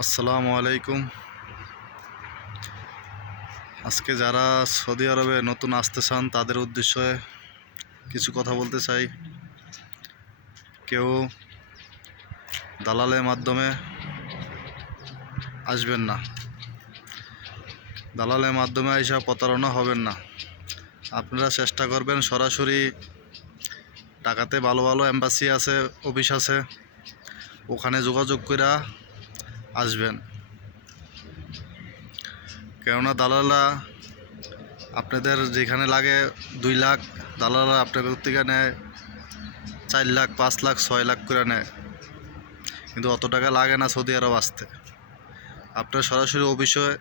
আসসালামু আলাইকুম। আজকে যারা সৌদি আরবে নতুন আসতে চান, তাদের উদ্দেশ্যে কিছু কথা বলতে চাই। কেউ দালালের মাধ্যমে আসবেন না। দালালের মাধ্যমে এইসব প্রতারণা হবেন না। আপনারা চেষ্টা করবেন সরাসরি টাকাতে ভালো ভালো এম্বাসি আছে, অফিস আছে, ওখানে যোগাযোগ করে আসবেন। কেননা দালালরা আপনাদের যেখানে লাগে দুই লাখ, দালালরা আপনাদের থেকে নেয়, চার লাখ, পাঁচ লাখ, ছয় লাখ করে নেয়। কিন্তু অত টাকা লাগে না সৌদি আরব আসতে। আপনার সরাসরি অফিসে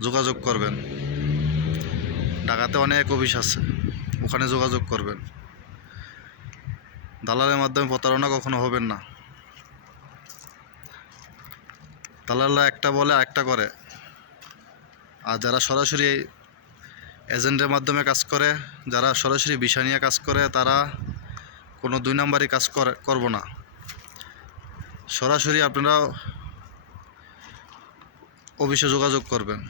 যোগাযোগ করবেন। ঢাকাতে অনেক অফিস আছে, ওখানে যোগাযোগ করবেন। দালালের মাধ্যমে প্রতারণা কখনো হবেন না। দালালরা একটা বলে একটা করে। আর যারা সরাসরি এজেন্টের মাধ্যমে কাজ করে, যারা সরাসরি বিষয় নিয়ে কাজ করে, তারা কোনো দুই নাম্বারই কাজ করে, করব না। সরাসরি আপনারা অফিসে যোগাযোগ করবেন।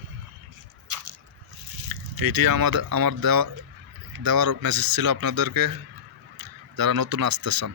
এইটি আমাদের আমার দেওয়া, দেওয়ার মেসেজ ছিল আপনাদেরকে, যারা নতুন আসতে চান